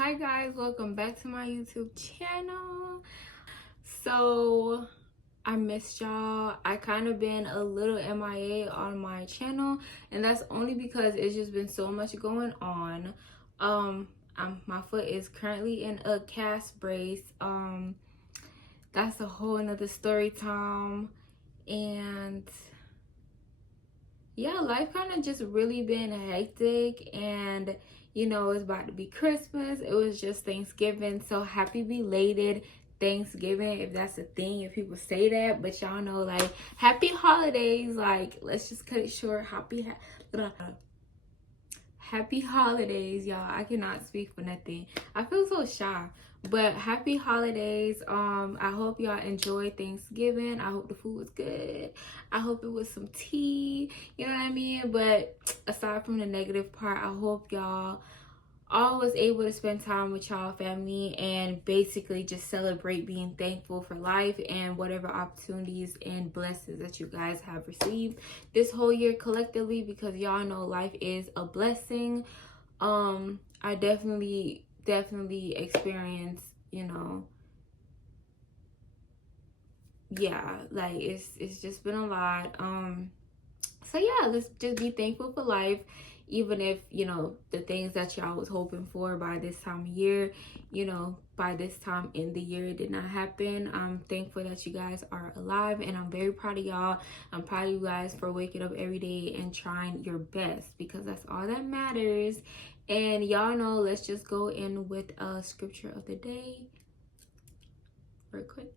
Hi guys, welcome back to my YouTube channel. So I missed y'all. I kind of been a little MIA on my channel, and that's only because it's just been so much going on. My foot is currently in a cast brace. That's a whole another story time. And yeah, life kind of just really been hectic, and it's about to be Christmas. It was just Thanksgiving, so happy belated Thanksgiving, if that's a thing, if people say that. But y'all know, like, happy holidays. Like, let's just cut it short. Happy holidays, y'all. I cannot speak for nothing. I feel so shy. But happy holidays. I hope y'all enjoyed Thanksgiving. I hope the food was good. I hope it was some tea. You know what I mean? But aside from the negative part, I hope y'all all was able to spend time with y'all family and basically just celebrate being thankful for life and whatever opportunities and blessings that you guys have received this whole year collectively, because y'all know life is a blessing. I definitely experienced, yeah, like it's just been a lot. So yeah, let's just be thankful for life, even if the things that y'all was hoping for by this time of year, by this time in the year, it did not happen. I'm thankful that you guys are alive, and I'm very proud of y'all. I'm proud of you guys for waking up every day and trying your best, because that's all that matters. And y'all know, let's just go in with a scripture of the day real quick.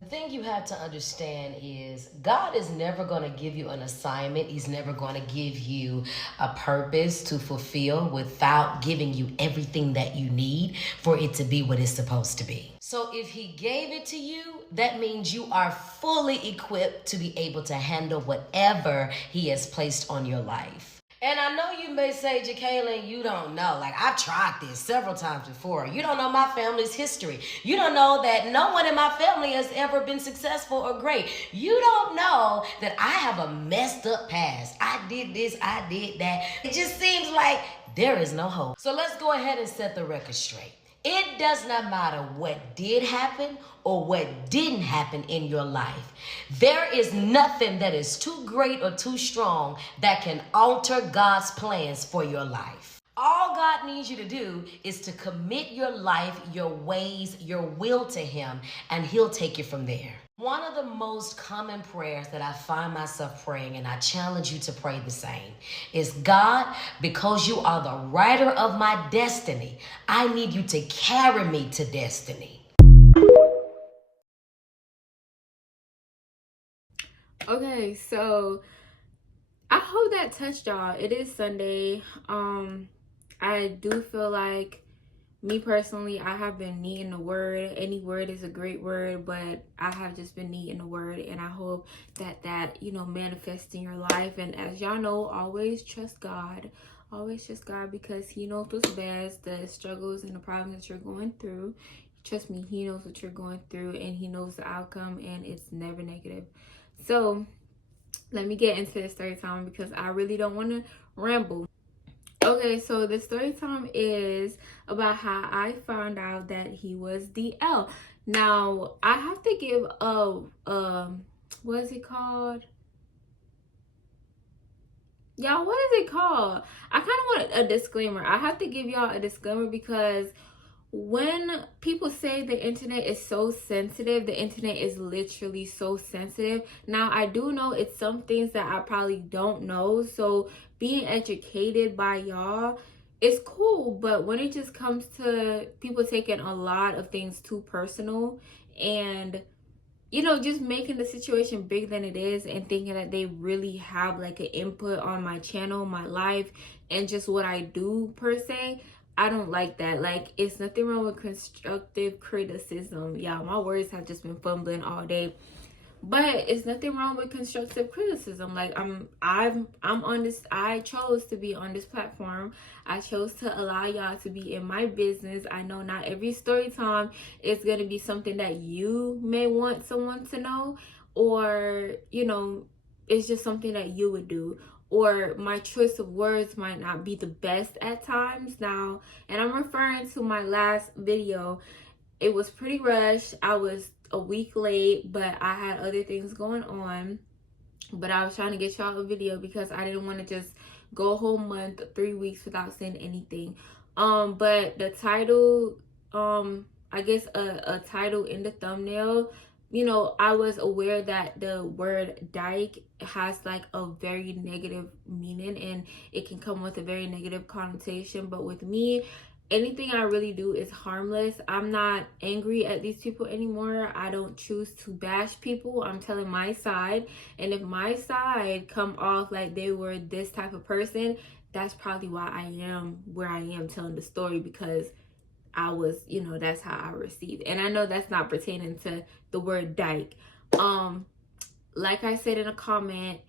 The thing you have to understand is God is never going to give you an assignment. He's never going to give you a purpose to fulfill without giving you everything that you need for it to be what it's supposed to be. So if he gave it to you, that means you are fully equipped to be able to handle whatever he has placed on your life. And I know you may say, Jacqueline, you don't know. Like, I've tried this several times before. You don't know my family's history. You don't know that no one in my family has ever been successful or great. You don't know that I have a messed up past. I did this, I did that. It just seems like there is no hope. So let's go ahead and set the record straight. It does not matter what did happen or what didn't happen in your life. There is nothing that is too great or too strong that can alter God's plans for your life. All God needs you to do is to commit your life, your ways, your will to him, and he'll take you from there. One of the most common prayers that I find myself praying, and I challenge you to pray the same, is, God, because you are the writer of my destiny, I need you to carry me to destiny. Okay, so I hope that touched y'all. It is Sunday. I do feel like, me personally, I have been needing the word. Any word is a great word, but I have just been needing the word, and I hope that manifests in your life. And as y'all know, always trust God. Always trust God, because he knows what's best, the struggles and the problems that you're going through. Trust me, he knows what you're going through, and he knows the outcome, and it's never negative. So let me get into the story time, because I really don't want to ramble. Okay, so the story time is about how I found out that he was the L. Now, I have to give what is it called? Y'all, what is it called? I kind of want a disclaimer. I have to give y'all a disclaimer, because when people say the internet is so sensitive, the internet is literally so sensitive. Now, I do know it's some things that I probably don't know, so being educated by y'all is cool. But when it just comes to people taking a lot of things too personal, and just making the situation bigger than it is, and thinking that they really have like an input on my channel, my life, and just what I do per se, I don't like that. Like, it's nothing wrong with constructive criticism. Yeah, my words have just been fumbling all day. But it's nothing wrong with constructive criticism. Like, I'm on this. I chose to be on this platform. I chose to allow y'all to be in my business. I know not every story time is gonna be something that you may want someone to know, or it's just something that you would do, or my choice of words might not be the best at times. Now, and I'm referring to my last video. It was pretty rushed. I was a week late, but I had other things going on. But I was trying to get y'all a video because I didn't want to just go a whole month, 3 weeks without saying anything. But the title, I guess a title in the thumbnail, you know, I was aware that the word dyke has like a very negative meaning and it can come with a very negative connotation. But with me, anything I really do is harmless. I'm not angry at these people anymore. I don't choose to bash people. I'm telling my side. And if my side come off like they were this type of person, that's probably why I am where I am telling the story, because I was, you know, that's how I received. And I know that's not pertaining to the word dyke. Like I said in a comment,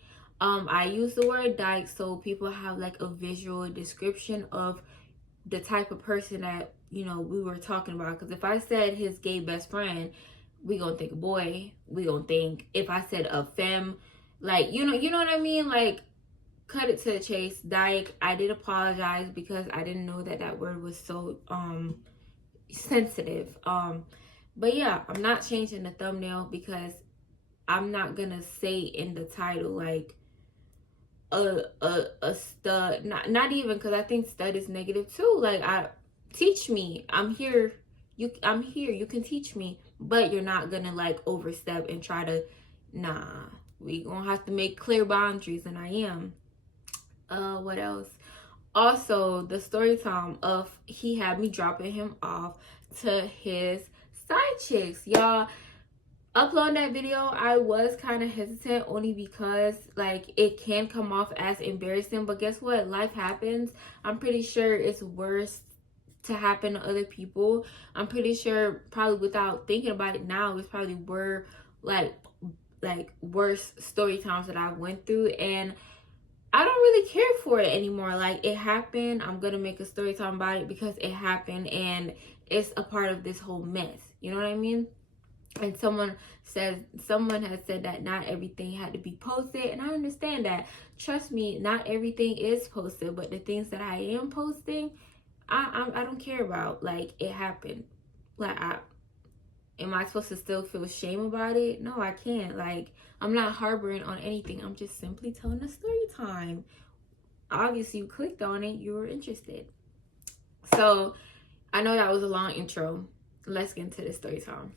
I use the word dyke so people have like a visual description of the type of person that, you know, we were talking about. Because if I said his gay best friend, we gonna think a boy. We gonna think, if I said a femme, like, you know what I mean? Like, cut it to the chase. Dyke, I did apologize because I didn't know that that word was so sensitive. But yeah, I'm not changing the thumbnail because I'm not gonna say in the title like a stud, not even, because I think stud is negative too. Like, teach me, I'm here, you can teach me, but you're not gonna like overstep and try to, nah, we gonna have to make clear boundaries, and I am. What else? Also, the story time of he had me dropping him off to his side chicks. Y'all, uploading that video, I was kind of hesitant only because like it can come off as embarrassing, but guess what? Life happens. I'm pretty sure it's worse to happen to other people. I'm pretty sure, probably without thinking about it now, it's probably were like worse story times that I went through, and I don't really care for it anymore. Like, it happened. I'm gonna make a story time about it because it happened and it's a part of this whole mess. You know what I mean? And someone has said that not everything had to be posted, and I understand that. Trust me, not everything is posted, but the things that I am posting, I don't care about. Like, it happened. Like, am I supposed to still feel shame about it? No, I can't. Like, I'm not harboring on anything. I'm just simply telling a story time. Obviously, you clicked on it. You were interested. So, I know that was a long intro. Let's get into the story time.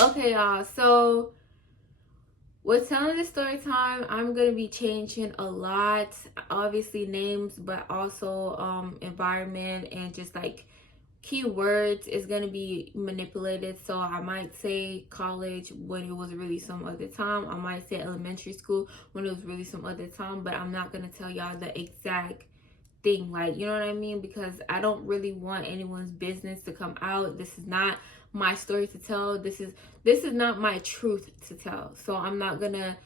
Okay, y'all. So, with telling the story time, I'm going to be changing a lot. Obviously, names, but also environment and just like keywords is going to be manipulated. So I might say college when it was really some other time. I might say elementary school when it was really some other time, but I'm not going to tell y'all the exact thing, like, you know what I mean? Because I don't really want anyone's business to come out. This is not my story to tell. This is not my truth to tell. So I'm not going to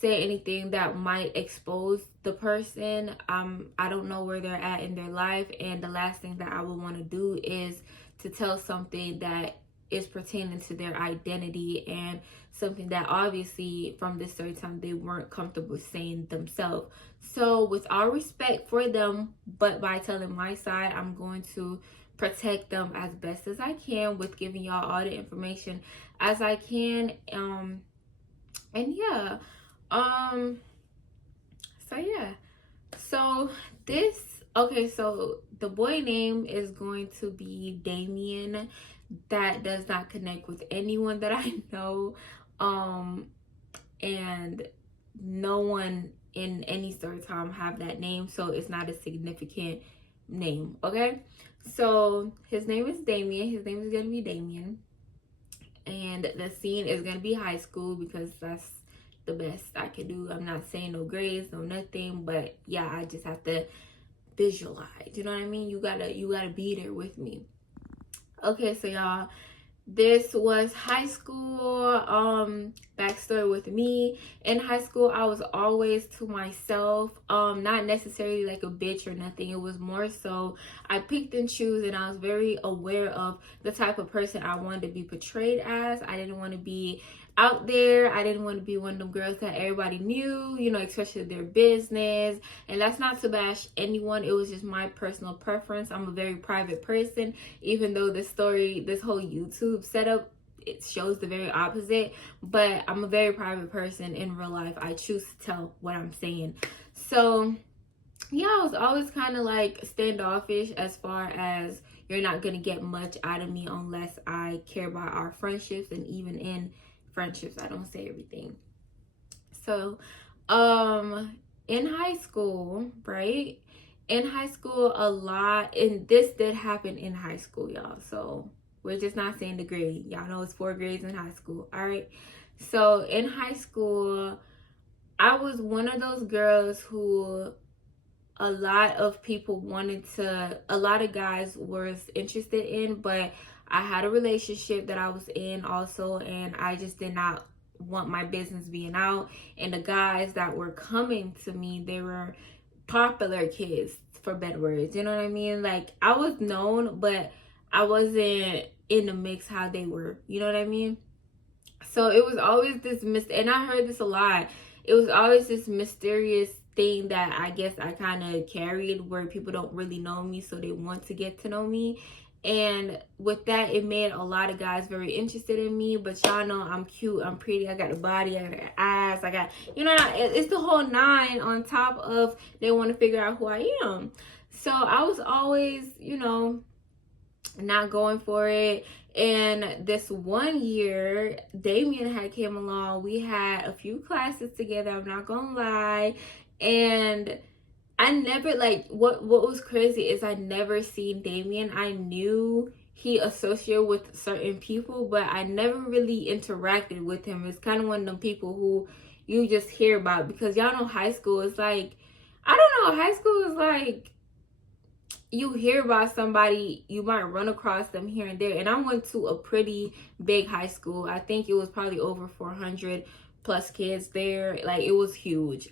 say anything that might expose the person. I don't know where they're at in their life, and the last thing that I would want to do is to tell something that is pertaining to their identity and something that obviously from this story time they weren't comfortable saying themselves. So with all respect for them, but by telling my side, I'm going to protect them as best as I can with giving y'all all the information as I can. And yeah. So yeah, so this, okay, so the boy name is going to be Damien. That does not connect with anyone that I know, and no one in any story time have that name, so it's not a significant name. Okay, so his name is Damien. His name is gonna be Damien, and the scene is gonna be high school because that's the best I can do. I'm not saying no grades, no nothing, but yeah, I just have to visualize. You know what I mean? You gotta be there with me. Okay, so y'all, this was high school. backstory with me. In high school, I was always to myself, not necessarily like a bitch or nothing. It was more so I picked and choose, and I was very aware of the type of person I wanted to be portrayed as. I didn't want to be out there. I didn't want to be one of them girls that everybody knew, you know, especially their business. And that's not to bash anyone. It was just my personal preference. I'm a very private person, even though this whole YouTube setup, it shows the very opposite. But I'm a very private person in real life. I choose to tell what I'm saying. So yeah, I was always kind of like standoffish as far as you're not going to get much out of me unless I care about our friendships. And even in friendships, I don't say everything. So in high school, right, in high school, a lot, and this did happen in high school, y'all. So we're just not saying the grade. Y'all know it's 4 grades in high school. All right. So in high school, I was one of those girls who a lot of guys were interested in, but I had a relationship that I was in also, and I just did not want my business being out. And the guys that were coming to me, they were popular kids, for better words, you know what I mean? Like, I was known, but I wasn't in the mix how they were, you know what I mean? So it was always this and I heard this a lot. It was always this mysterious thing that I guess I kind of carried, where people don't really know me, so they want to get to know me. And with that, it made a lot of guys very interested in me. But y'all know I'm cute, I'm pretty, I got the body, I got the ass, I got, you know, it's the whole 9 on top of they want to figure out who I am. So I was always, you know, not going for it. And this one year, Damien had came along. We had a few classes together, I'm not gonna lie. And I never, like, what was crazy is I never seen Damien. I knew he associated with certain people, but I never really interacted with him. It's kind of one of them people who you just hear about, because y'all know high school is like, I don't know, high school is like, you hear about somebody, you might run across them here and there. And I went to a pretty big high school. I think it was probably over 400 plus kids there. Like, it was huge.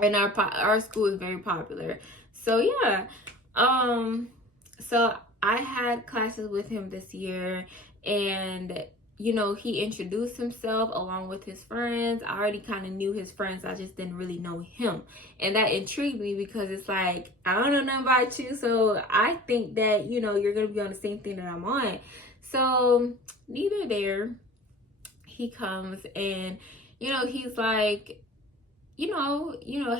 And our school is very popular. So yeah, so I had classes with him this year, and you know, he introduced himself along with his friends. I already kind of knew his friends, I just didn't really know him. And that intrigued me, because it's like, I don't know nothing about you, so I think that, you know, you're gonna be on the same thing that I'm on. So neither there, he comes and, you know, he's like, you know,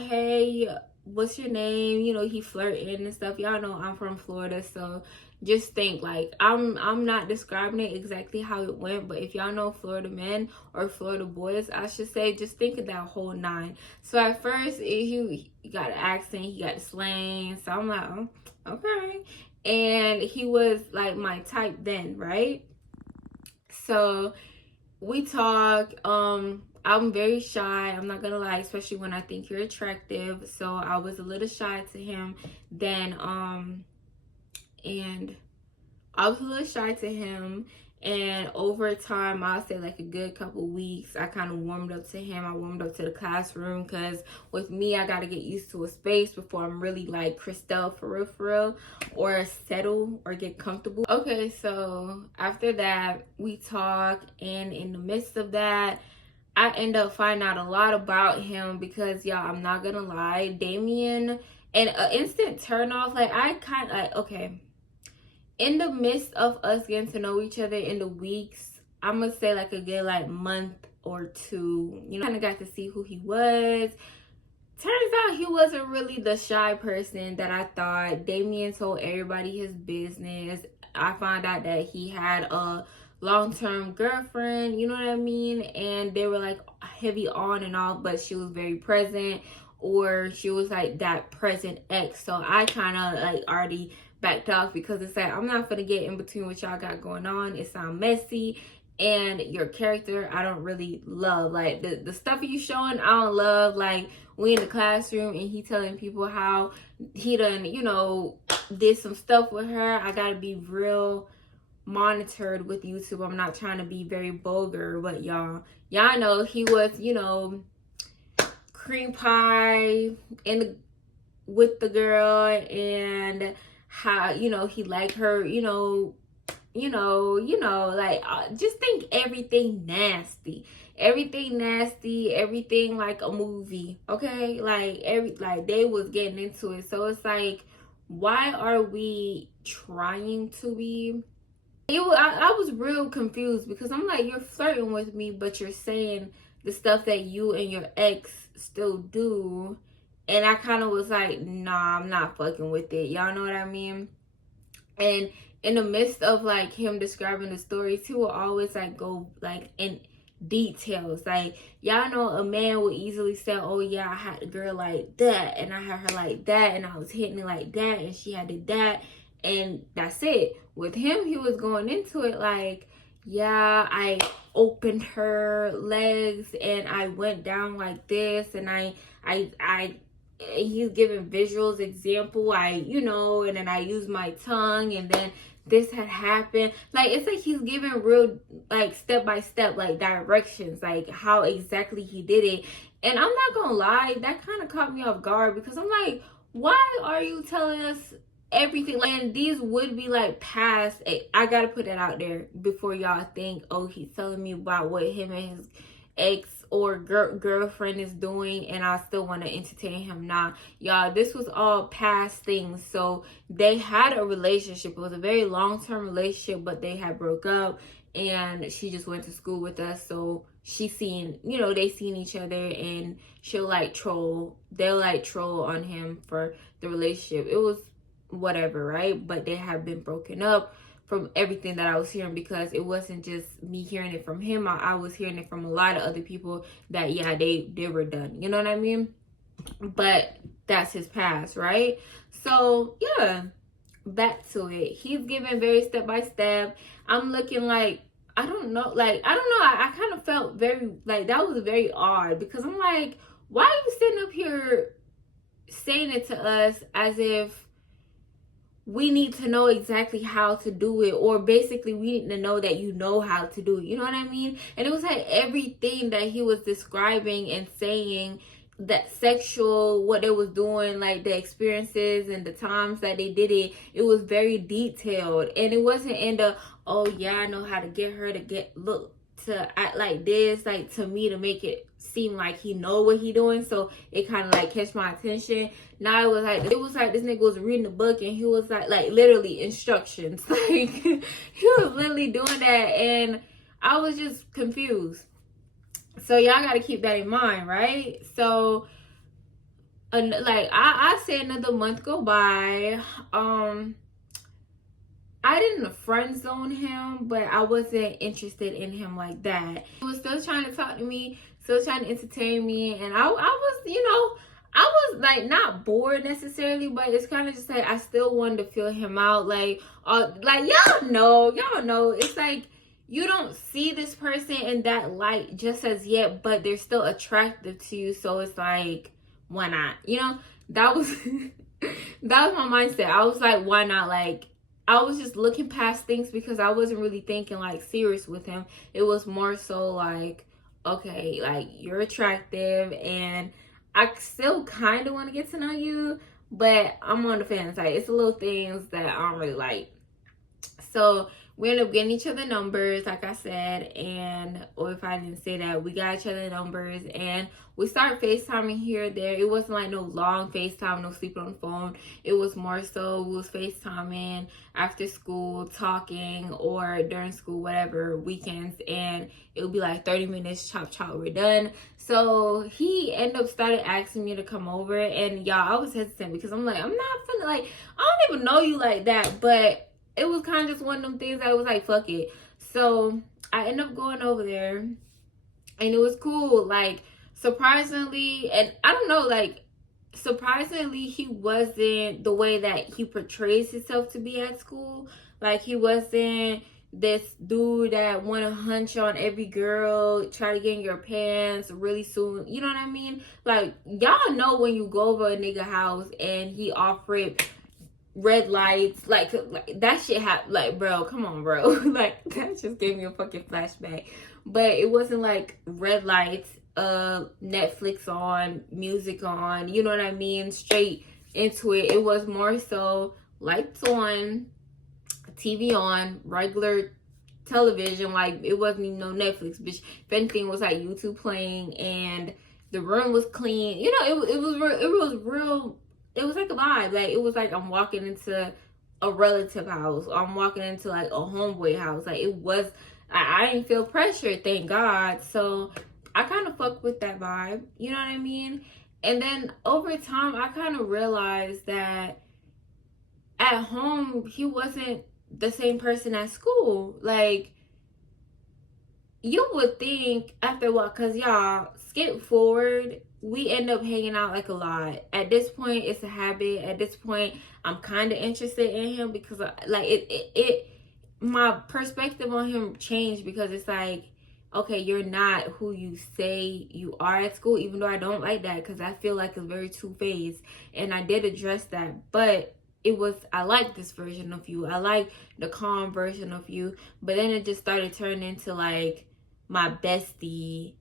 hey, what's your name? You know, he flirting and stuff. Y'all know I'm from Florida, so just think, like, I'm not describing it exactly how it went, but if y'all know Florida men or Florida boys, I should say, just think of that whole 9. So at first, he got an accent, he got slang, so I'm like, oh, okay. And he was like my type then, right? So we talk. I'm very shy, I'm not gonna lie, especially when I think you're attractive. So I was a little shy to him then, and I was a little shy to him. And over time, I'll say like a good couple weeks, I kind of warmed up to him. I warmed up to the classroom, because with me, I got to get used to a space before I'm really like Christelle for real, or settle or get comfortable. Okay, so after that, we talk, and in the midst of that, I end up finding out a lot about him, because y'all, I'm not gonna lie, Damien, and an instant turn off. Like, I kind of like, okay, in the midst of us getting to know each other, in the weeks, I'm gonna say like a good like month or 2, you know, kind of got to see who he was. Turns out he wasn't really the shy person that I thought. Damien told everybody his business. I found out that he had a long-term girlfriend, you know what I mean? And they were like heavy on and off, but she was very present, or she was like that present ex. So I kind of like already backed off, because it's like, I'm not gonna get in between what y'all got going on. It sounds messy, and your character I don't really love. Like the stuff you showing, I don't love. Like, we in the classroom and he telling people how he done, you know, did some stuff with her. I gotta be real monitored with YouTube. I'm not trying to be very vulgar, but y'all know he was, cream pie in the, with the girl, and how, he liked her, like, just think everything nasty, everything like a movie, okay? Like they was getting into it. So it's like, why are we trying to be? I was real confused, because I'm like, you're flirting with me, but you're saying the stuff that you and your ex still do. And I kind of was like, nah, I'm not fucking with it. Y'all know what I mean? And in the midst of like him describing the stories, he will always like go like in details. Like, y'all know a man would easily say, oh yeah, I had a girl like that, and I had her like that, and I was hitting it like that, and she had did that, and that's it. With him, he was going into it like, yeah, I opened her legs and I went down like this, and I he's giving visuals example, and then I used my tongue, and then this had happened. Like, it's like he's giving real like step by step like directions, like how exactly he did it. And I'm not gonna lie, that kind of caught me off guard, because I'm like, why are you telling us everything? And these would be like past, I gotta put that out there before y'all think, oh, he's telling me about what him and his ex or girlfriend is doing, and I still want to entertain him. Nah, y'all, this was all past things. So they had a relationship. It was a very long-term relationship, but they had broke up, and she just went to school with us. So she seen, they seen each other, and they'll like troll on him for the relationship. It was whatever, right? But they have been broken up, from everything that I was hearing, because it wasn't just me hearing it from him. I was hearing it from a lot of other people that, yeah, they were done. You know what I mean? But that's his past, right? So, yeah, back to it. He's giving very step by step. I'm looking like, I don't know. I kind of felt very, like, that was very odd, because I'm like, why are you sitting up here saying it to us as if we need to know exactly how to do it, or basically we need to know that you know how to do it. You know what I mean? And it was like everything that he was describing and saying, that sexual, what they was doing, like the experiences and the times that they did it, it was very detailed. And it wasn't in the, oh yeah, I know how to get her to look to act like this, like, to me, to make it seem like he know what he doing. So it kind of like catch my attention. Now it was like this nigga was reading the book, and he was like literally instructions. Like, he was literally doing that, and I was just confused. So y'all got to keep that in mind, right? So like I said, another month go by. I didn't friend zone him, but I wasn't interested in him like that. He was still trying to talk to me, still trying to entertain me, and I was, I was like not bored necessarily, but it's kind of just like I still wanted to feel him out. Like y'all know, it's like you don't see this person in that light just as yet, but they're still attractive to you. So it's like, why not? That was that was my mindset. I was like, why not? Like, I was just looking past things, because I wasn't really thinking like serious with him. It was more so like, okay, like, you're attractive, and I still kind of want to get to know you, but I'm on the fan side. It's the little things that I don't really like. So we ended up getting each other numbers, like I said, or if I didn't say that, we got each other numbers, and we started FaceTiming here or there. It wasn't like no long FaceTime, no sleeping on the phone. It was more so we was FaceTiming after school, talking, or during school, whatever, weekends, and it would be like 30 minutes, chop, we're done. So he ended up started asking me to come over, and y'all, I was hesitant, because I'm like, I'm not finna, like, I don't even know you like that, but it was kind of just one of them things that was like, fuck it. So I ended up going over there, and it was cool. Like, surprisingly, and I don't know, like, surprisingly, he wasn't the way that he portrays himself to be at school. Like, he wasn't this dude that want to hunch on every girl, try to get in your pants really soon. You know what I mean? Like, y'all know when you go over a nigga house and he offer it red lights, like that shit like, bro, come on, bro. Like, that just gave me a fucking flashback. But it wasn't like red lights, Netflix on, music on, you know what I mean, straight into it. It was more so lights on, TV on, regular television. Like, it wasn't even no Netflix, bitch. If anything, it was like YouTube playing, and the room was clean. You know, it was real. It was like a vibe. Like, it was like I'm walking into a relative house. I'm walking into like a homeboy house. Like, it was, I didn't feel pressure, thank God. So I kind of fucked with that vibe. You know what I mean? And then over time, I kind of realized that at home, he wasn't the same person at school. Like, you would think after what, because y'all, skip forward, we end up hanging out like a lot. At this point, it's a habit. At this point, I'm kind of interested in him because like my perspective on him changed, because it's like, okay, you're not who you say you are at school, even though I don't like that, because I feel like it's very two-faced, and I did address that. But it was, I like this version of you. I like the calm version of you. But then it just started turning into like my bestie.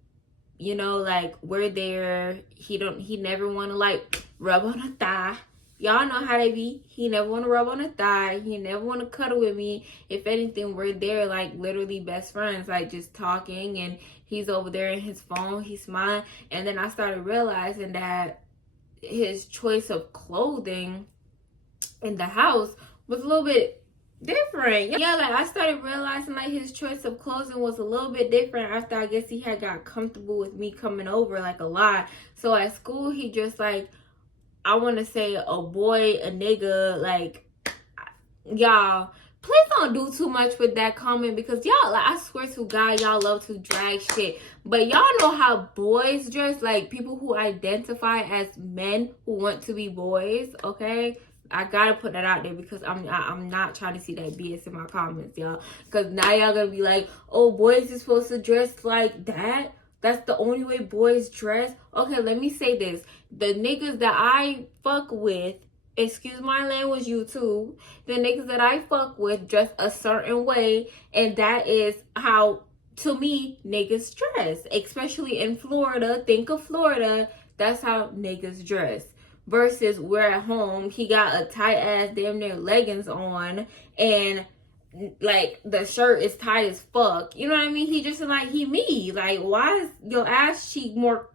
You know, like, we're there. He never want to like rub on a thigh. Y'all know how they be. He never want to rub on a thigh. He never want to cuddle with me. If anything, we're there like literally best friends, like just talking, and he's over there in his phone. He's smiling. And then I started realizing that his choice of clothing in the house was a little bit different. Yeah, like, I started realizing like his choice of clothing was a little bit different after, I guess, he had got comfortable with me coming over like a lot. So at school, he just like, I want to say a boy, a nigga, like, y'all, please don't do too much with that comment, because y'all, like, I swear to God, y'all love to drag shit. But y'all know how boys dress, like people who identify as men who want to be boys, okay? I gotta put that out there, because I'm not trying to see that BS in my comments, y'all. Because now y'all gonna be like, oh, boys are supposed to dress like that? That's the only way boys dress? Okay, let me say this. The niggas that I fuck with, excuse my language, YouTube, the niggas that I fuck with dress a certain way, and that is how, to me, niggas dress. Especially in Florida. Think of Florida. That's how niggas dress. Versus we're at home, he got a tight ass damn near leggings on, and like the shirt is tight as fuck. You know what I mean? He just like, he me. Like, why is your ass cheek more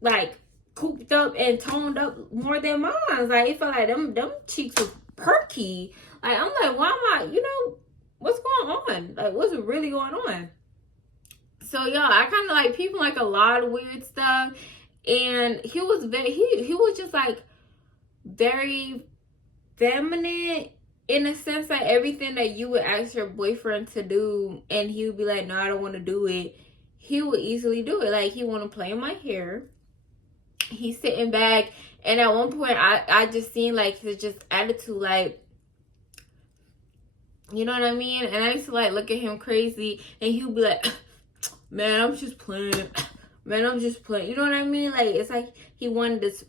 like cooped up and toned up more than mine? Like, it felt like them cheeks was perky. Like, I'm like, why am I, you know, what's going on? Like, what's really going on? So y'all, I kind of like people like a lot of weird stuff. And he was very, he was just like very feminine, in a sense that everything that you would ask your boyfriend to do, and he would be like, no, I don't want to do it, he would easily do it. Like, he want to play in my hair. He's sitting back, and at one point, I just seen like his just attitude, like, you know what I mean? And I used to like look at him crazy, and he would be like, man, I'm just playing. Man, I'm just playing. You know what I mean? Like, it's like he wanted this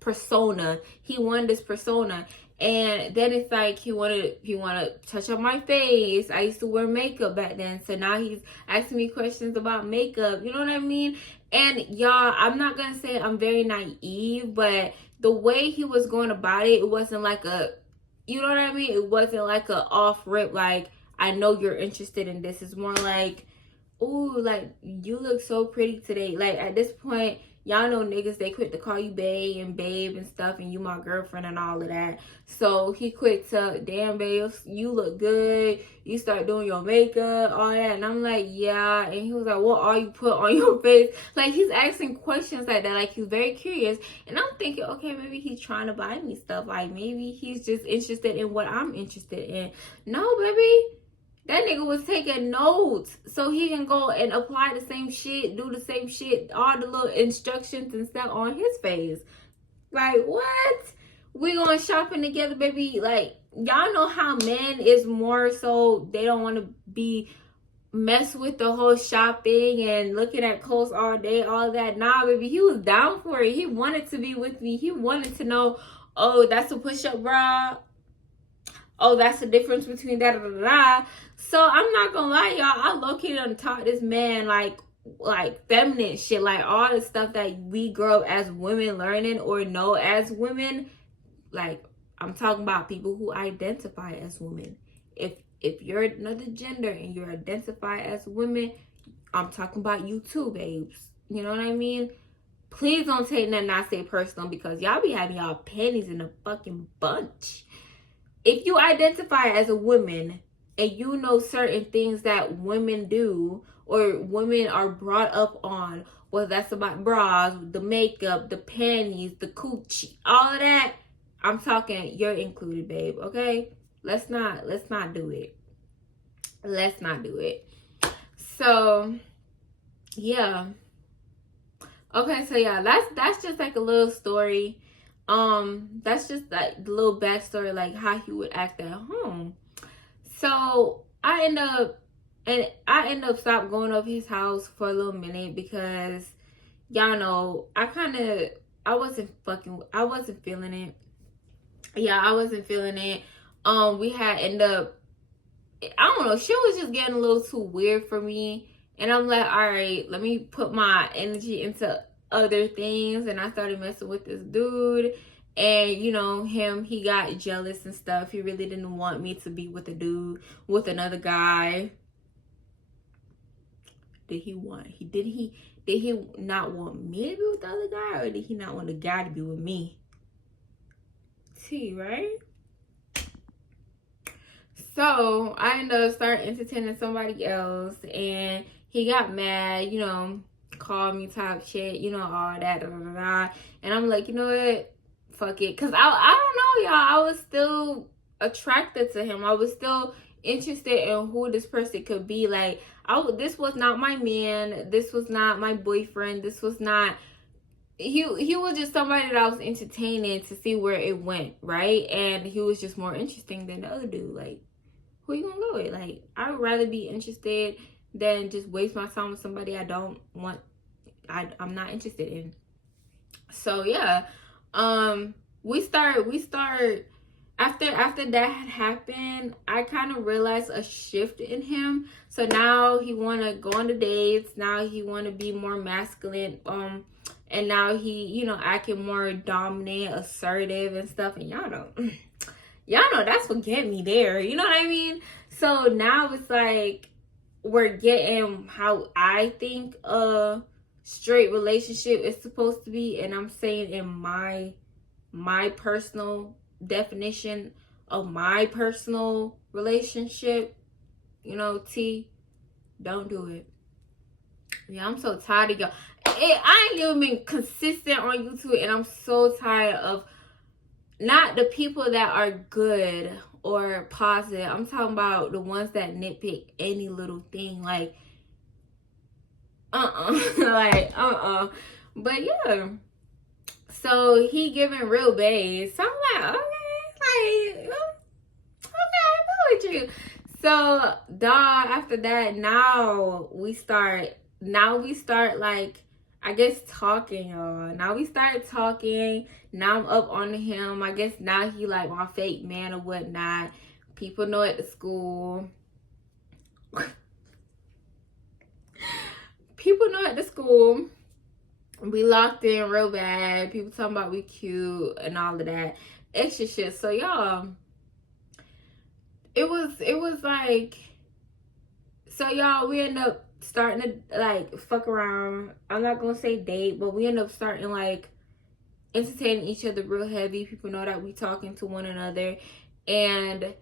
persona. He wanted this persona. And then it's like he wanted to touch up my face. I used to wear makeup back then. So now he's asking me questions about makeup. You know what I mean? And y'all, I'm not going to say I'm very naive, but the way he was going about it, it wasn't like a, you know what I mean? It wasn't like a off rip, like, I know you're interested in this. It's more like, ooh, like, you look so pretty today. Like, at this point, y'all know niggas, they quit to call you bae and babe and stuff, and you my girlfriend and all of that. So he quit to, damn, babe, you look good. You start doing your makeup, all that. And I'm like, yeah. And he was like, what all you put on your face? Like, he's asking questions like that. Like, he's very curious. And I'm thinking, okay, maybe he's trying to buy me stuff. Like, maybe he's just interested in what I'm interested in. No, baby. That nigga was taking notes so he can go and apply the same shit, do the same shit, all the little instructions and stuff on his face. Like, what? We going shopping together, baby. Like, y'all know how men is more so they don't want to be mess with the whole shopping and looking at clothes all day, all that. Nah, baby, he was down for it. He wanted to be with me. He wanted to know, oh, that's a push-up bra. oh, that's the difference between da da da da. So I'm not gonna lie, y'all. I low-key done taught this man like feminine shit, like all the stuff that we grow up as women learning or know as women. Like, I'm talking about people who identify as women. If you're another gender and you identify as women, I'm talking about you too, babes. You know what I mean? Please don't take nothing I say personal, because y'all be having y'all panties in a fucking bunch. If you identify as a woman and you know certain things that women do or women are brought up on, whether that's about bras, the makeup, the panties, the coochie, all of that, I'm talking you're included, babe. Okay? Let's not do it. Let's not do it. So yeah. Okay, so yeah, that's just like a little story. That's just like the little backstory, like how he would act at home. So I end up stop going over his house for a little minute, because y'all know I wasn't feeling it. Yeah, I wasn't feeling it. We had end up, I don't know, shit was just getting a little too weird for me. And I'm like, all right, let me put my energy into other things. And I started messing with this dude. And, you know, he got jealous and stuff. He really didn't want me to be with a dude, with another guy. Did he not want me to be with the other guy? Or did he not want the guy to be with me? T, right? So I ended up starting entertaining somebody else, and he got mad, you know, called me type shit, you know, all that, da, da, da, da. And I'm like, you know what, fuck it, because I don't know, y'all, I was still attracted to him. I was still interested in who this person could be. Like, this was not my man, this was not my boyfriend, this was not, he was just somebody that I was entertaining to see where it went, right? And he was just more interesting than the other dude. Like, who you gonna go with? Like, I would rather be interested than just waste my time with somebody I don't want, I'm not interested in. So yeah, we start after that had happened, I kind of realized a shift in him. So now he wanna go on the dates, now he wanna be more masculine, and now he, you know, acting more dominant, assertive and stuff. And y'all know that's what get me there. You know what I mean? So now it's like we're getting how I think a straight relationship is supposed to be, and I'm saying in my personal definition of my personal relationship. You know, T, don't do it. Yeah, I'm so tired of y'all. I ain't even been consistent on YouTube, and I'm so tired of not the people that are good or positive. I'm talking about the ones that nitpick any little thing. Like, But yeah. So he giving real bass. So I'm like, okay, I go with you. So dog, after that, now we start like, I guess, talking, y'all. Now we started talking. Now I'm up on him. I guess now he like my fake man or whatnot. People know at the school. People know at the school. We locked in real bad. People talking about we cute and all of that extra shit. So y'all, it was like, so y'all, we end up starting to like fuck around. I'm not gonna say date, but we end up starting like entertaining each other real heavy. People know that we talking to one another, and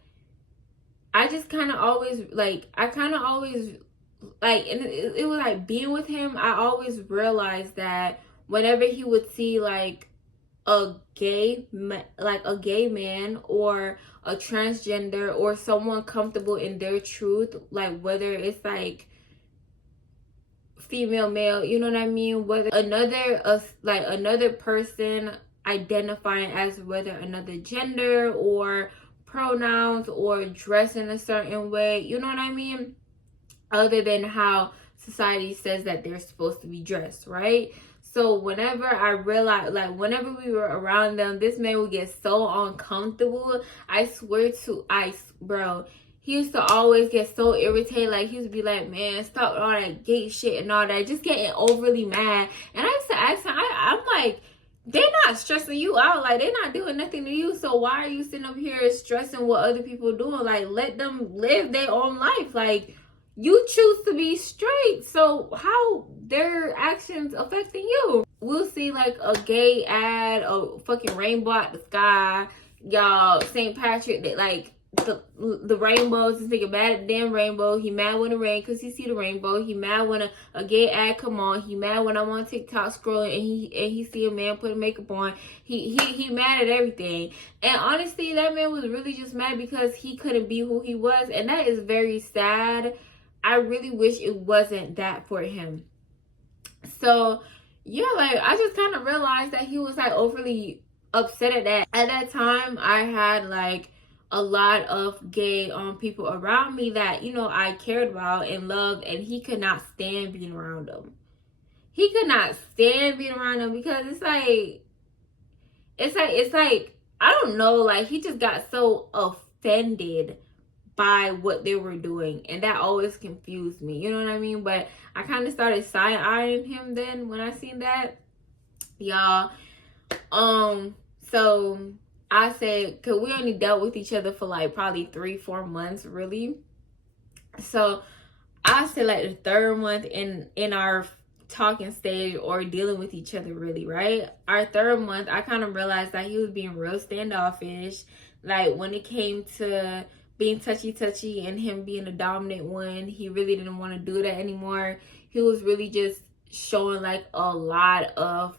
I just kind of always like, and it was like being with him, I always realized that whenever he would see like a gay man or a transgender or someone comfortable in their truth, like whether it's like female, male, you know what I mean, whether another person identifying as whether another gender or pronouns or dressing a certain way, you know what I mean, other than how society says that they're supposed to be dressed, right? So whenever I realized, like, whenever we were around them, this man would get so uncomfortable. I swear to ice, bro. He used to always get so irritated. Like, he used to be like, man, stop all that gay shit and all that. Just getting overly mad. And I used to ask him, I'm like, they're not stressing you out. Like, they're not doing nothing to you. So why are you sitting up here stressing what other people are doing? Like, let them live their own life. Like, you choose to be straight. So how their actions affecting you? We'll see like a gay ad, a fucking rainbow at the sky. Y'all, St. Patrick, that like the rainbows, this nigga mad at the damn rainbow. He mad when it rain because he see the rainbow. He mad when a gay ad come on. He mad when I'm on TikTok scrolling and he see a man putting makeup on. He mad at everything. And honestly, that man was really just mad because he couldn't be who he was, and that is very sad. I really wish it wasn't that for him. So yeah, like I just kind of realized that he was like overly upset at that. At that time, I had like a lot of gay people around me that, you know, I cared about and loved, and he could not stand being around them. He could not stand being around them because it's like I don't know, like he just got so offended by what they were doing, and that always confused me, you know what I mean? But I kind of started side-eyeing him then when I seen that, y'all. So I said, because we only dealt with each other for like probably 3-4 months, really. So I said like the third month in our talking stage or dealing with each other, really, right? Our third month, I kind of realized that he was being real standoffish. Like when it came to being touchy and him being the dominant one, he really didn't want to do that anymore. He was really just showing like a lot of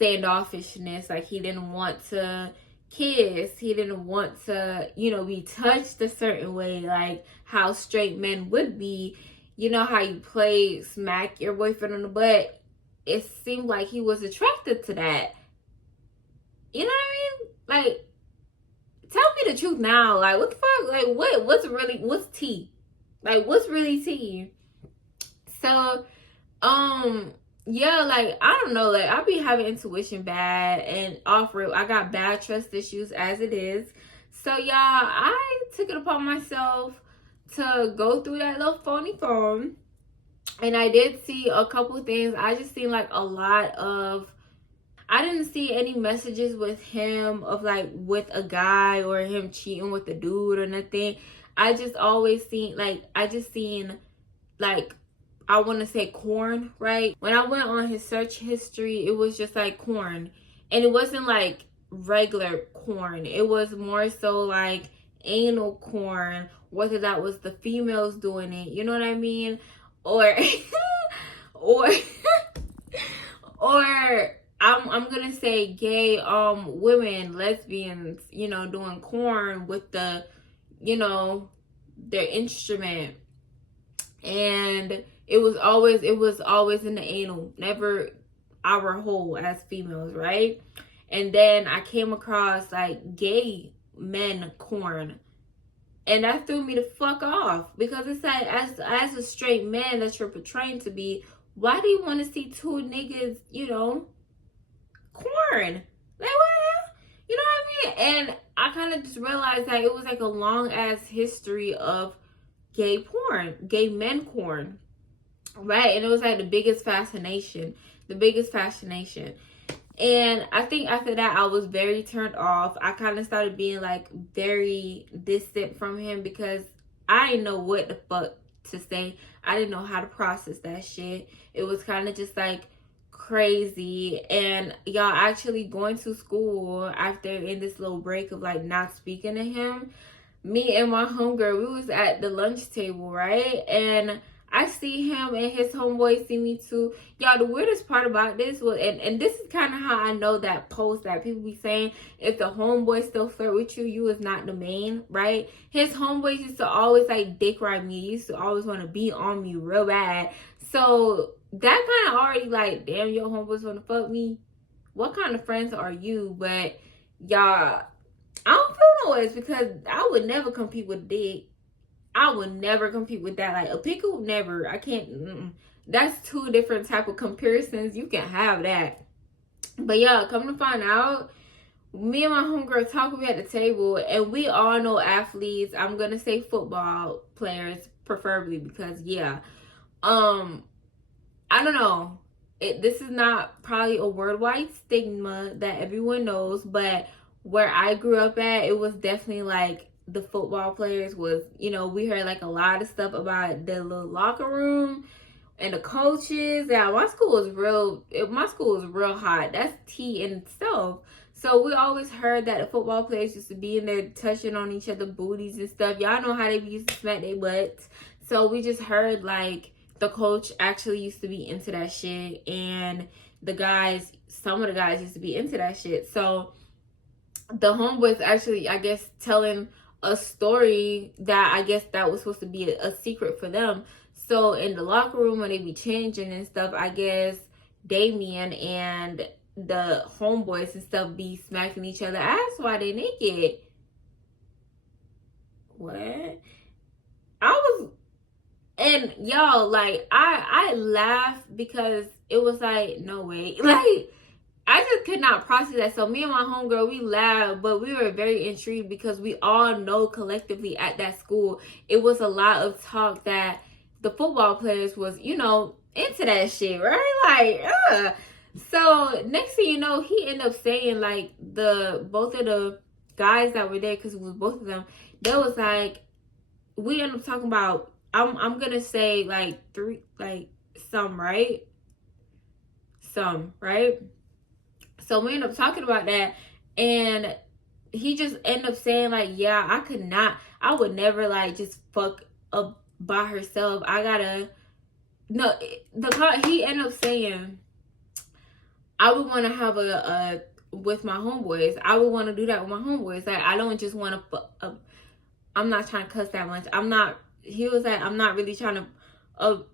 standoffishness. Like he didn't want to kiss, he didn't want to, you know, be touched a certain way, like how straight men would be. You know how you play smack your boyfriend on the butt? It seemed like he was attracted to that. You know what I mean? Like, tell me the truth now. Like, what the fuck? Like, what's tea? Like, what's really tea? So, yeah, like, I don't know. Like, I be having intuition bad, and off rip, I got bad trust issues as it is. So, y'all, I took it upon myself to go through that little phony phone, and I did see a couple things. I just seen like a lot of, I didn't see any messages with him of like with a guy or him cheating with a dude or nothing. I just always seen like, I want to say corn, right? When I went on his search history, it was just like corn, and it wasn't like regular corn. It was more so like anal corn, whether that was the females doing it, you know what I mean? Or or or I'm gonna say gay women, lesbians, you know, doing corn with the, you know, their instrument. And it was always in the anal, never our hole as females, right? And then I came across like gay men corn, and that threw me the fuck off, because it's like, as a straight man that you're portraying to be, why do you want to see two niggas, you know, corn? Like, what? You know what I mean? And I kind of just realized that it was like a long ass history of gay porn, gay men corn, right? And it was like the biggest fascination. And I think after that, I was very turned off. I kind of started being like very distant from him because I didn't know what the fuck to say. I didn't know how to process that shit. It was kind of just like crazy. And y'all, actually going to school after in this little break of like not speaking to him, me and my homegirl, we was at the lunch table, right? And I see him and his homeboy see me too. Y'all, the weirdest part about this was, and this is kind of how I know that post that people be saying, if the homeboy still flirt with you, you is not the main, right? His homeboys used to always like dick ride me. He used to always want to be on me real bad. So that kind of already like, damn, your homeboys want to fuck me. What kind of friends are you? But y'all, I don't feel no ways, because I would never compete with dick. I would never compete with that. Like a pickle, never. I can't. that's two different type of comparisons. You can have that. But yeah, come to find out, me and my homegirl talk, we at the table, and we all know athletes. I'm gonna say football players preferably, because yeah, I don't know. This is not probably a worldwide stigma that everyone knows, but where I grew up at, it was definitely like the football players was, we heard like a lot of stuff about the little locker room and the coaches. Yeah, my school was real hot. That's tea in itself. So we always heard that the football players used to be in there touching on each other booties and stuff. Y'all know how they used to smack their butts. So we just heard like the coach actually used to be into that shit, and some of the guys used to be into that shit. So the homeboys actually, I guess, telling a story that I guess that was supposed to be a secret for them. So in the locker room when they be changing and stuff, I guess Damien and the homeboys and stuff be smacking each other ass while they naked. What? And y'all, like, I laughed because it was like, no way. Like, I just could not process that. So me and my homegirl, we laughed, but we were very intrigued because we all know collectively at that school, it was a lot of talk that the football players was, into that shit, right? Like, So next thing you know, he ended up saying like both of the guys that were there, because it was both of them, they was like, we ended up talking about, I'm gonna say like some, right? Some, right? So we ended up talking about that, and he just ended up saying like, yeah, I would never like just fuck up by herself. He ended up saying, I would want to have a with my homeboys. I would want to do that with my homeboys. Like, I don't just want to I'm not trying to cuss that much. He was like, I'm not really trying to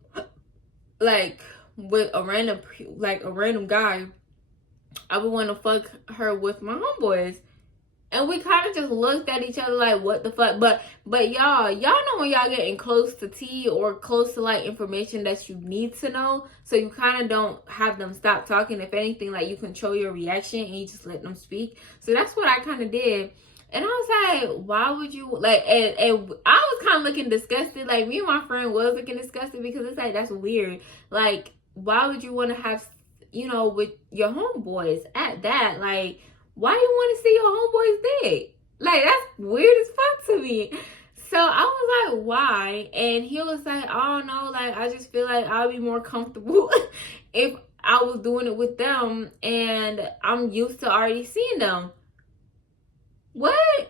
like with a random guy. I would want to fuck her with my homeboys. And we kind of just looked at each other like, what the fuck? But y'all know when y'all getting close to tea or close to like information that you need to know. So you kind of don't have them stop talking. If anything, like, you control your reaction and you just let them speak. So that's what I kind of did. And I was like, why would you, like, and I was kind of looking disgusted. Like, me and my friend was looking disgusted because it's like, that's weird. Like, why would you want to have, with your homeboys at that? Like, why you want to see your homeboys dick? Like, that's weird as fuck to me. So I was like, why? And he was like, I don't know. Like, I just feel like I'll be more comfortable if I was doing it with them, and I'm used to already seeing them. What?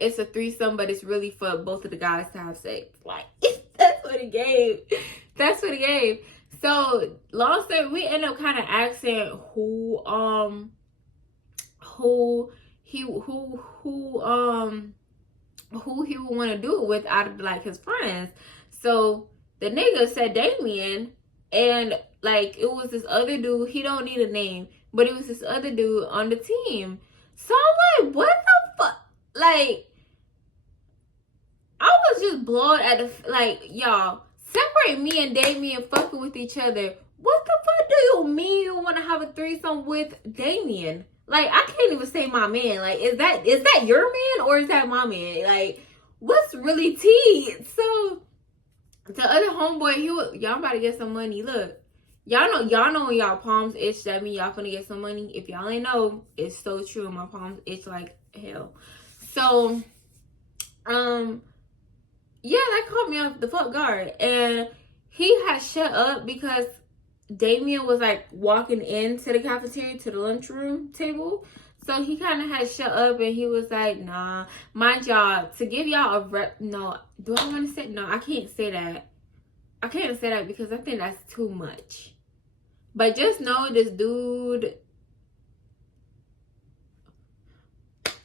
It's a threesome, but it's really for both of the guys to have sex. Like, that's what it gave. So long story, we end up kind of asking who he would want to do it with out of like his friends. So the nigga said Damien, and like, it was this other dude, he don't need a name, but it was this other dude on the team. So I'm like, what the fuck? Like, I was just blown at y'all, separate me and Damien fucking with each other. What the fuck do you mean you want to have a threesome with Damien? Like, I can't even say my man. Like, is that your man or is that my man? Like, what's really tea? So the other homeboy, y'all about to get some money. Look, y'all know when y'all palms itch, that mean y'all finna get some money. If y'all ain't know, it's so true. My palms itch like hell. So, yeah, that caught me off the fuck guard. And he had shut up because Damien was like walking into the cafeteria to the lunchroom table. So he kind of had shut up, and he was like, nah. Mind y'all, to give y'all no, do I want to say, no, I can't say that. I can't say that because I think that's too much. But just know this dude,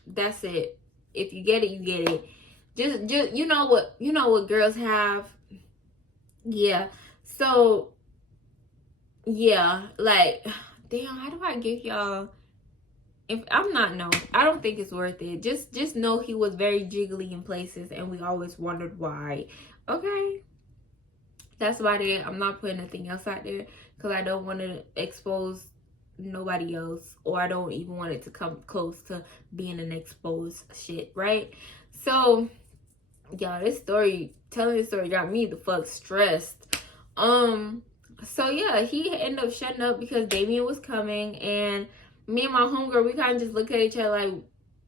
that's it. If you get it, you get it. Just you know what girls have. Yeah. So yeah, like, damn, how do I give y'all if I'm not, no, I don't think it's worth it. Just know he was very jiggly in places, and we always wondered why. Okay, that's about it. I'm not putting anything else out there because I don't want to expose nobody else, or I don't even want it to come close to being an exposed shit, right? So, y'all, telling this story got me the fuck stressed. So yeah, he ended up shutting up because Damien was coming, and me and my homegirl, we kind of just look at each other like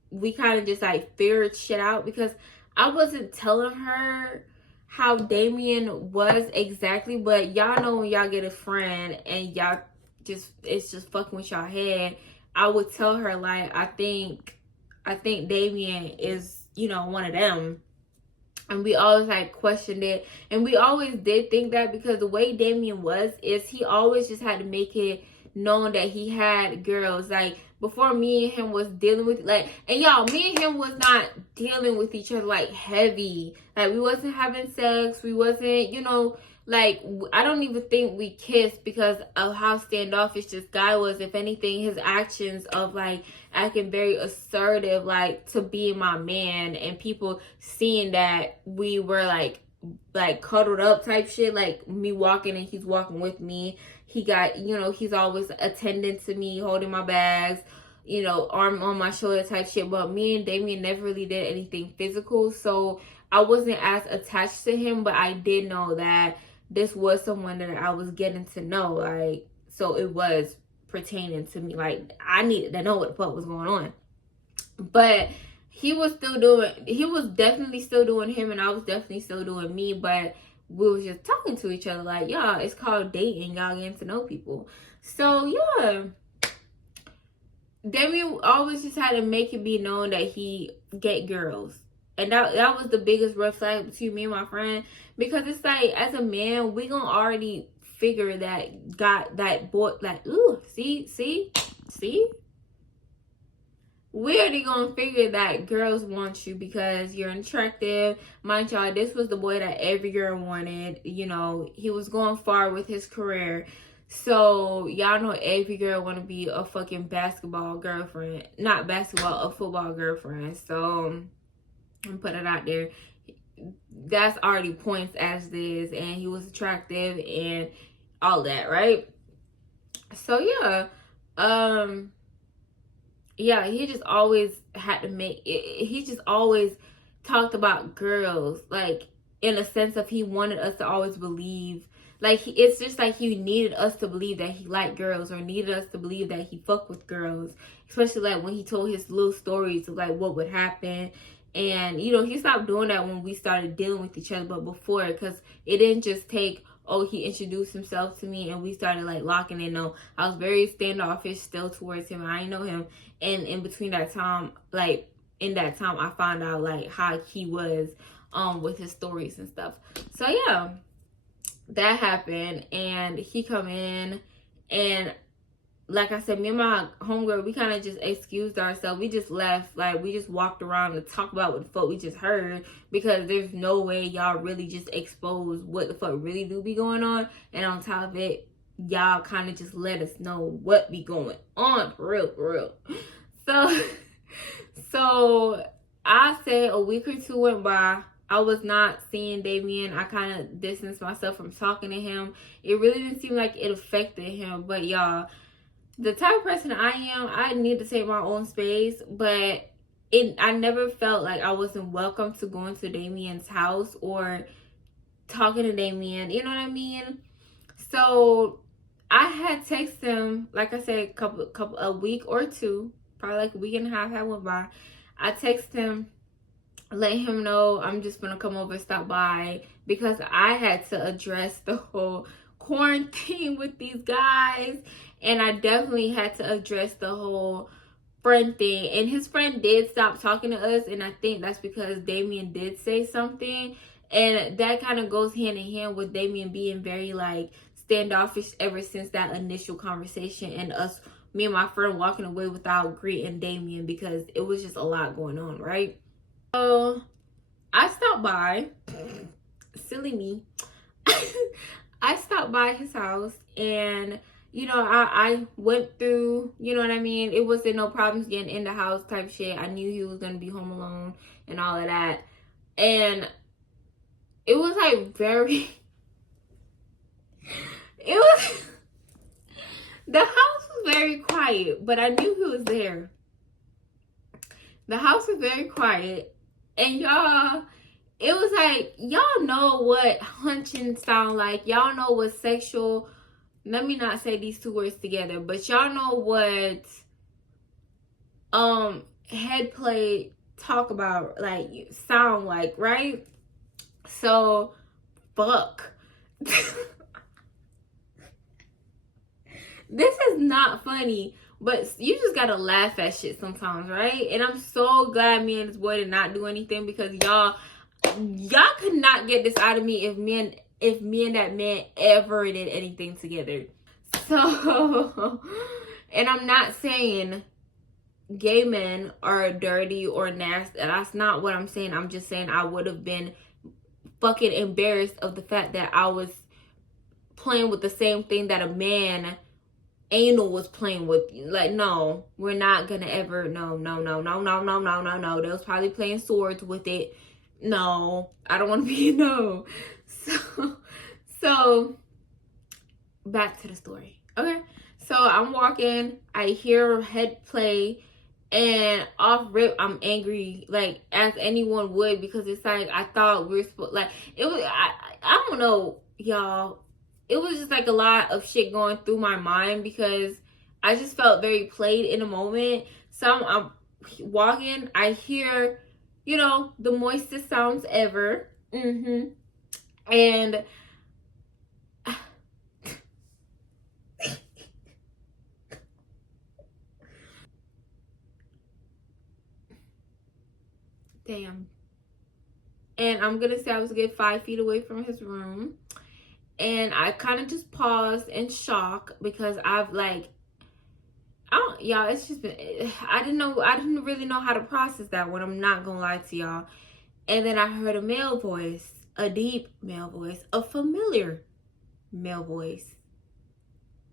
we kind of just like figured shit out, because I wasn't telling her how Damien was exactly, but y'all know when y'all get a friend and y'all it's just fucking with y'all head. I would tell her like I think Damien is, you know, one of them. And we always like questioned it, and we always did think that, because the way Damien was is he always just had to make it known that he had girls. Like before, me and him was dealing with like, and y'all, me and him was not dealing with each other like heavy. Like we wasn't having sex, we wasn't, you know, like I don't even think we kissed because of how standoffish this guy was. If anything, his actions of like acting very assertive, like to be my man, and people seeing that we were like cuddled up type shit, like me walking and he's walking with me. He got, you know, he's always attending to me, holding my bags, you know, arm on my shoulder type shit. But me and Damien never really did anything physical, so I wasn't as attached to him, but I did know that this was someone that I was getting to know, like, so it was pertaining to me. Like, I needed to know what the fuck was going on. But he was definitely still doing him, and I was definitely still doing me, but we was just talking to each other like, y'all, it's called dating, y'all getting to know people. So yeah, Damien always just had to make it be known that he get girls. And that was the biggest red flag between me and my friend, because it's like, as a man, we gonna already figure that got that boy, like, ooh, see, we already gonna figure that girls want you because you're attractive. Mind y'all, this was the boy that every girl wanted. You know, he was going far with his career. So y'all know every girl want to be a fucking basketball girlfriend. Not basketball, a football girlfriend. So I'm putting it out there. That's already points as it is, and he was attractive and all that, right? So yeah, he just always had to make it. He just always talked about girls, like in a sense of he wanted us to always believe, like it's just like he needed us to believe that he liked girls, or needed us to believe that he fucked with girls, especially like when he told his little stories of like what would happen. And you know, he stopped doing that when we started dealing with each other, but before, because it didn't just take, oh, he introduced himself to me and we started like locking in. No, I was very standoffish still towards him. I didn't know him. And in between that time, like in that time, I found out like how he was with his stories and stuff. So yeah, that happened, and he come in, and like I said, me and my homegirl, we kind of just excused ourselves. We just left. Like, we just walked around to talk about what the fuck we just heard, because there's no way y'all really just expose what the fuck really do be going on. And on top of it, y'all kind of just let us know what be going on, for real. So I said a week or two went by. I was not seeing Damien. I kind of distanced myself from talking to him. It really didn't seem like it affected him. But y'all, the type of person I am, I need to take my own space, but I never felt like I wasn't welcome to going to Damien's house or talking to Damien, you know what I mean? So I had texted him, like I said, a week or two, probably like a week and a half had went by. I texted him, let him know I'm just gonna come over and stop by, because I had to address the whole quarantine with these guys, and I definitely had to address the whole friend thing. And his friend did stop talking to us, and I think that's because Damien did say something, and that kind of goes hand in hand with Damien being very like standoffish ever since that initial conversation, and me and my friend walking away without greeting Damien, because it was just a lot going on, right? So I stopped by, silly me. I stopped by his house, and I went through, you know what I mean? It wasn't no problems getting in the house type shit. I knew he was going to be home alone and all of that. And it was like very, it was, the house was very quiet, but I knew he was there. The house was very quiet. And y'all, it was like, y'all know what hunching sound like. Y'all know what sexual, let me not say these two words together, but y'all know what head play talk about, like, sound like, right? So fuck. This is not funny, but you just gotta laugh at shit sometimes, right? And I'm so glad me and this boy did not do anything, because y'all could not get this out of me if me and that man ever did anything together. So, and I'm not saying gay men are dirty or nasty. That's not what I'm saying. I'm just saying I would have been fucking embarrassed of the fact that I was playing with the same thing that a man anal was playing with. Like, no, we're not gonna ever, no. They was probably playing swords with it. No, I don't want to be, no. So back to the story. Okay, so I'm walking, I hear head play, and off rip I'm angry, like as anyone would, because it's like I thought we were supposed, like, it was, I don't know, y'all, it was just like a lot of shit going through my mind, because I just felt very played in a moment. So I'm walking, I hear, the moistest sounds ever. And damn. And I'm gonna say I was a good 5 feet away from his room. And I kind of just paused in shock, because I've like, y'all, it's just been, I didn't really know how to process that one. I'm not gonna lie to y'all. And then I heard a male voice, a deep male voice, a familiar male voice.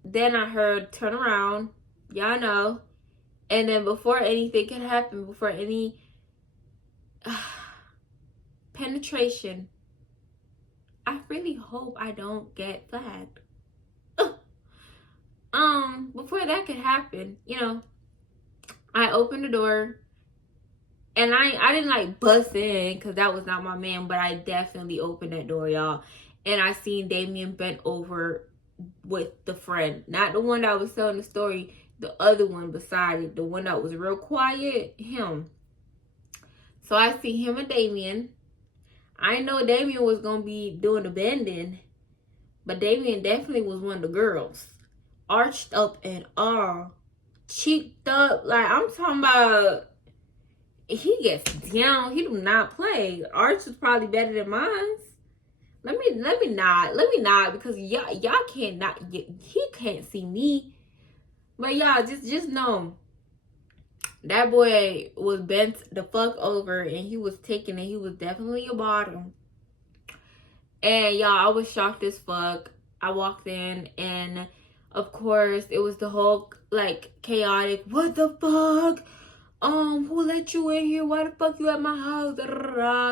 Then I heard turn around, y'all know. And then before anything can happen, before any penetration, I really hope I don't get flagged. Before that could happen, I opened the door, and I didn't like bust in, because that was not my man, but I definitely opened that door, y'all. And I seen Damien bent over with the friend, not the one that was telling the story, the other one beside it, the one that was real quiet, him. So I see him and Damien. I know Damien was gonna be doing the bending, but Damien definitely was one of the girls, arched up and all, cheeked up. Like, I'm talking about, he gets down. He do not play. Arch is probably better than mine. Let me not, because y'all cannot, he can't see me. But y'all just know that boy was bent the fuck over, and he was taking it. He was definitely a bottom. And y'all, I was shocked as fuck. I walked in, and of course it was the whole like chaotic, what the fuck? Who let you in here? Why the fuck you at my house?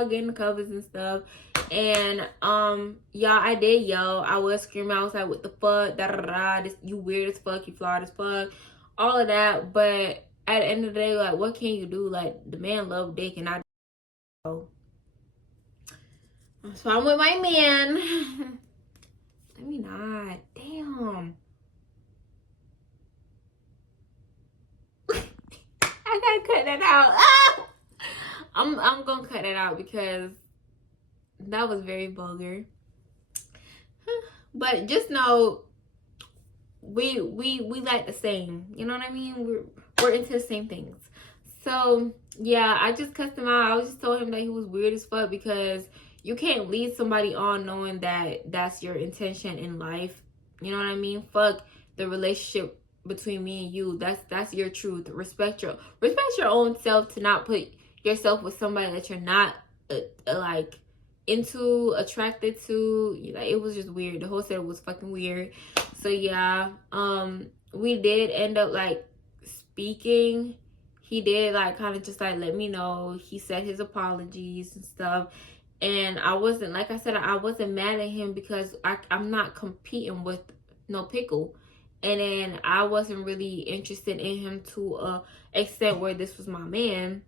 Getting the covers and stuff. And y'all, I did yell. I was screaming. I was like, what the fuck? This, you weird as fuck, you flawed as fuck, all of that. But at the end of the day, like, what can you do? Like, the man loved dick, and I don't. So I'm with my man. Let me not. Damn. I gotta cut that out. Ah! I'm gonna cut that out, because that was very vulgar. But just know, we like the same. You know what I mean? We're into the same things. So yeah, I just cussed him out. I just told him that he was weird as fuck, because you can't lead somebody on knowing that that's your intention in life. You know what I mean? Fuck the relationship between me and you. That's your truth. Respect your own self, to not put yourself with somebody that you're not like attracted to. Like, it was just weird. The whole set was fucking weird. So yeah, we did end up like speaking. He did like kind of just like let me know. He said his apologies and stuff. And I wasn't, like I said, I wasn't mad at him because I'm not competing with no pickle. And then I wasn't really interested in him to extent where this was my man.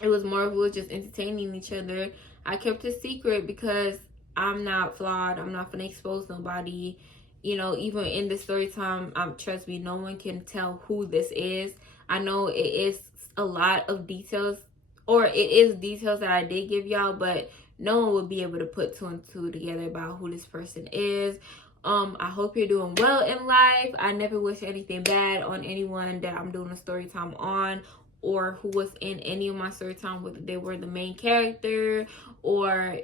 It was more, we were just entertaining each other. I kept it secret because I'm not flawed. I'm not gonna expose nobody. You know, even in the story time, trust me, no one can tell who this is. I know it is a lot of details, or it is details that I did give y'all, but no one would be able to put two and two together about who this person is. I hope you're doing well in life. I never wish anything bad on anyone that I'm doing a story time on, or who was in any of my story time, whether they were the main character or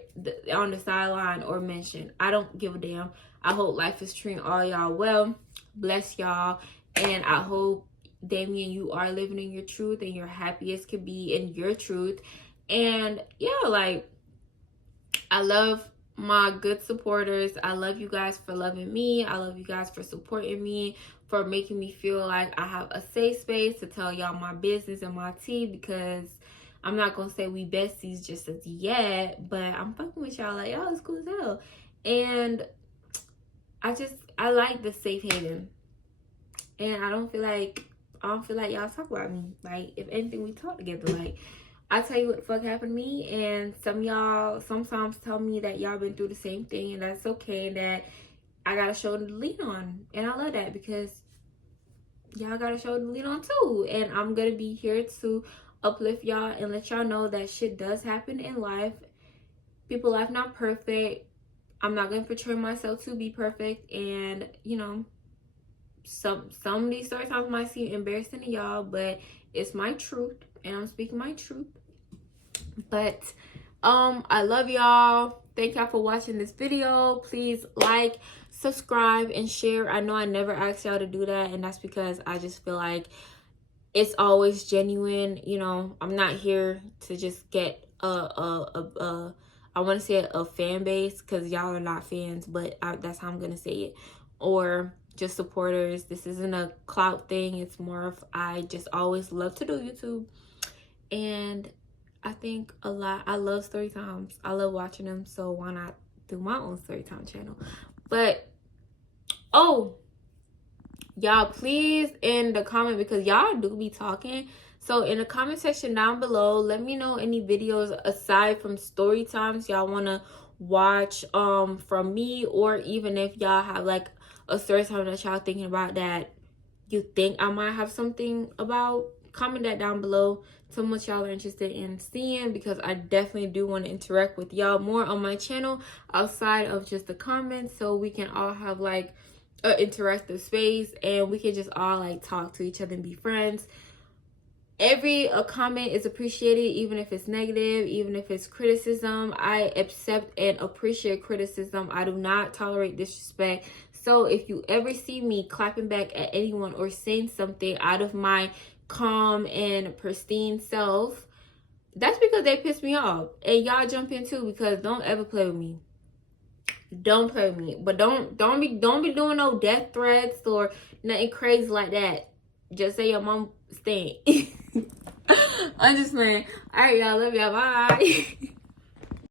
on the sideline or mentioned. I don't give a damn. I hope life is treating all y'all well. Bless y'all. And I hope, Damien, you are living in your truth and you're happy as can be in your truth. And yeah, like, I love my good supporters. I love you guys for loving me. I love you guys for supporting me, for making me feel like I have a safe space to tell y'all my business and my tea, because I'm not gonna say we besties just as yet, but I'm fucking with y'all like, y'all is cool as hell. And I like the safe haven. And I don't feel like y'all talk about me. Like, if anything, we talk together. Like, I tell you what the fuck happened to me, and some y'all sometimes tell me that y'all been through the same thing, and that's okay, and that I got a shoulder to lean on. And I love that, because y'all got a shoulder to lean on too. And I'm gonna be here to uplift y'all and let y'all know that shit does happen in life. People life not perfect. I'm not gonna portray myself to be perfect, and you know, some of these story times might seem embarrassing to y'all, but it's my truth, and I'm speaking my truth. But I love y'all. Thank y'all for watching this video. Please like, subscribe, and share. I know I never asked y'all to do that, and that's because I just feel like it's always genuine. You know, I'm not here to just get I want to say a fan base, because y'all are not fans, but that's how I'm gonna say it, or just supporters. This isn't a clout thing. It's more of, I just always love to do YouTube, and I think a lot. I love story times. I love watching them, so why not do my own story time channel? But oh, y'all, please, in the comment, because y'all do be talking, so in the comment section down below, let me know any videos aside from story times y'all want to watch from me, or even if y'all have like a story time that y'all thinking about that you think I might have something about. Comment that down below. Tell me what y'all are interested in seeing, because I definitely do want to interact with y'all more on my channel outside of just the comments, so we can all have like an interactive space, and we can just all like talk to each other and be friends. Every comment is appreciated, even if it's negative, even if it's criticism. I accept and appreciate criticism. I do not tolerate disrespect. So if you ever see me clapping back at anyone or saying something out of my calm and pristine self, that's because they piss me off. And y'all jump in too, because don't ever play with me. Don't play with me. But don't be doing no death threats or nothing crazy like that. Just say your mom stink. I'm just playing. All right, y'all. Love y'all. Bye.